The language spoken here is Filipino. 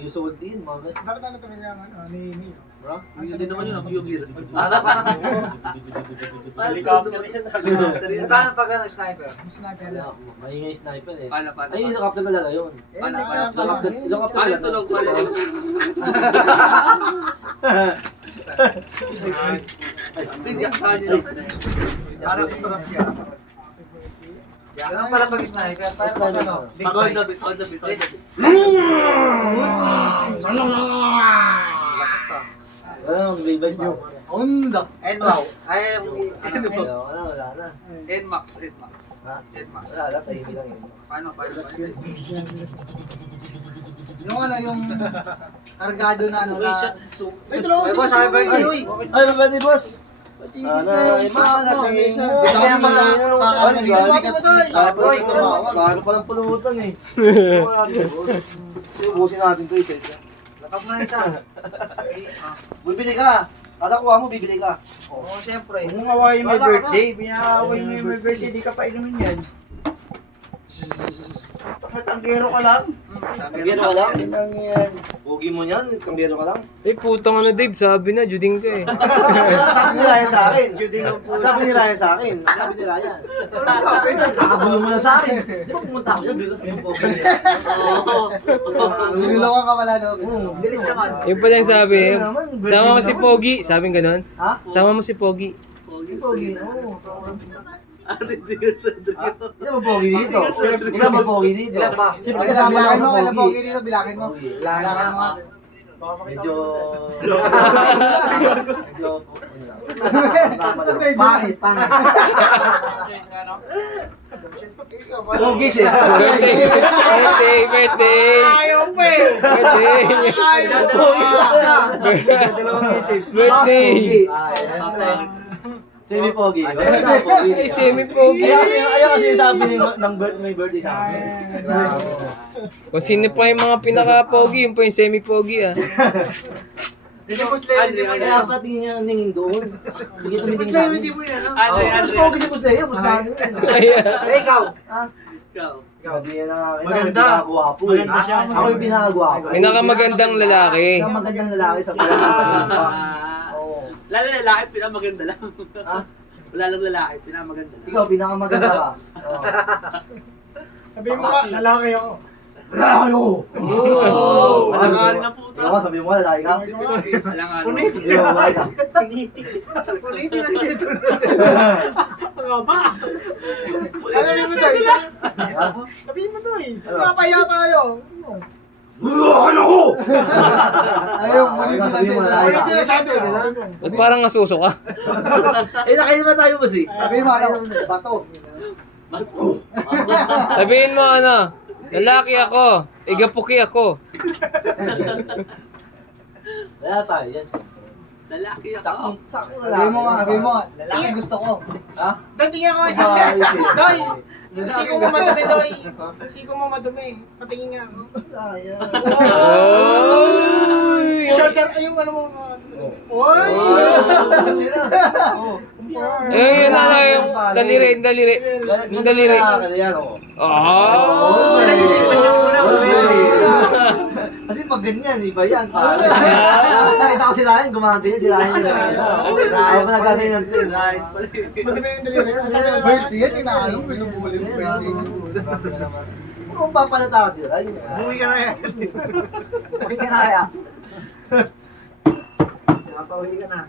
Yung salty yun, mga guys. Bakit ano talaga ni Neo? Bro? Yun din naman yun, ang Kyogir. Helicopter yan. Paano pag ano, sniper? Sniper. Wala, maingay sniper eh. Paano? Ay, yung helicopter talaga yun. Helicopter Paano talaga. tulog? Paano tulog? Bigyan ka niya. Parang masarap siya. Ganun pala pag sniper. Paano pag ano? Pagod na bit, pagod na bit, pagod na bit. Lakas ah. Ano, may pa. Onda. And wow. Ay, Ano to? Wala na. Nmax, Nmax. Ha? Nmax. Wala, tahimik lang yun. Paano? yung ano, yung kargado na ano na... Ay, tulungan Ay, si boss, happy birthday, uy! Ay, maganda boss! Ay, malasing mo. Bigyan mo na. Kano palang pulutan eh. Ubusin natin ito isa-isa. Lakap na isa. Bibili ka. Kada kuha mo, bibili ka. Oo, siyempre. Kung awayin may birthday, pinakaway mo yung may birthday, di ka pa inumin yan. Tanggero ka lang. Tanggero ka lang? Yun lang yan. Pugi mo yan, tanggero ka lang. Eh, putang ano, Dave. Sabi na, juding ka eh. Sabi ni Ryan sa akin. Sabi ni Ryan sa akin. Sabi ni Ryan. Kakabulo mo na sa akin. Di ba pumunta ako dyan, because may pugi niya. Nilulawan ka pala, no? Bilis naman. Yung pala yung sabi, sama mo si Pogi. Sabi ganon. Ha? Sama mo si Pogi. Pugi, oo. Hindi ka sa Ilan ba pogi dito? Ilan ba pogi dito? Ilan ba? Siyempre Pagka kasama bilakin ako mo, sa ilan pogi. pogi dito, bilakin mo. Bilakin mo nga. Medyo... Pangit, pangit. Pogi siya. Birthday! Birthday! Birthday! Ayaw pa eh! Birthday! Dalawang isip. Birthday! Semi-pogi. Ay, semi-Pogi. Ayaw kasi sabi ng may birthday sa akin. Kung sino pa yung mga pinaka-Pogi, yung pa yung semi-Pogi ah. Hindi mo slay, hindi mo Kaya patingin niya ningin doon. Hindi tumitingin sa amin. hindi mo yan. Mas pogi si Musleo, Musleo. Ikaw. Ikaw. Sabi niya na nga, Maganda. pinakagwapo eh. Maganda siya. Ako yung pinakagwapo. Pinakamagandang lalaki. Isang magandang lalaki sa pinakagwapo. Oo. Lalo lalaki, pinamaganda lang. Ha? Wala lang lalaki, pinamaganda lang. Ikaw, pinakamaganda ka. Oo. Sabihin mo ka, lalaki ako. Lalaki ko! Oo! Alanganin ang puta. Ano ka, sabi mo, lalaki ka? Alanganin. Hindi mo, lalaki ka. Kuliti lang siya ito. Ano ba? Sabihin mo to eh. Sabihin mo to eh. Napaya tayo. Ano? Lalaki ko! Ayaw, kuliti lang Sabi mo, siya lalaki Hindi ka. na sabi ko. Ba't parang nasuso ka? Eh, nakain naman tayo, boss eh. Sabihin mo, ano, bato. Sabihin mo ano, lalaki ako, igapuki ako. Wala tayo, yes. Lalaki ako. Sakong Sabihin mo nga, sabihin mo nga. Lalaki gusto ko. Ha? Datingin ko isa. Doy! Yung siko mo madumi, Doy. Siko mo madumi. Patingin nga. Sayang. Oy! Yung shoulder, ay yung ano mo. Oy! Eh, yun ano, yung daliri, yung daliri. Yung daliri. Yan, oo. Oh! Kasi pag ganyan, iba yan. Nakita ko si Ryan, gumaganti yun, si Ryan yun. Ayaw pa nagkagayin ng team. Right pala. Madumi yung daliri. Sabi mo ba? Birthday yan, inaalong, pinubuli mo. Birthday. Kung papalata ka si Ryan. Buwi ka na yan. Sabi ka na kaya. Napauwi ka na.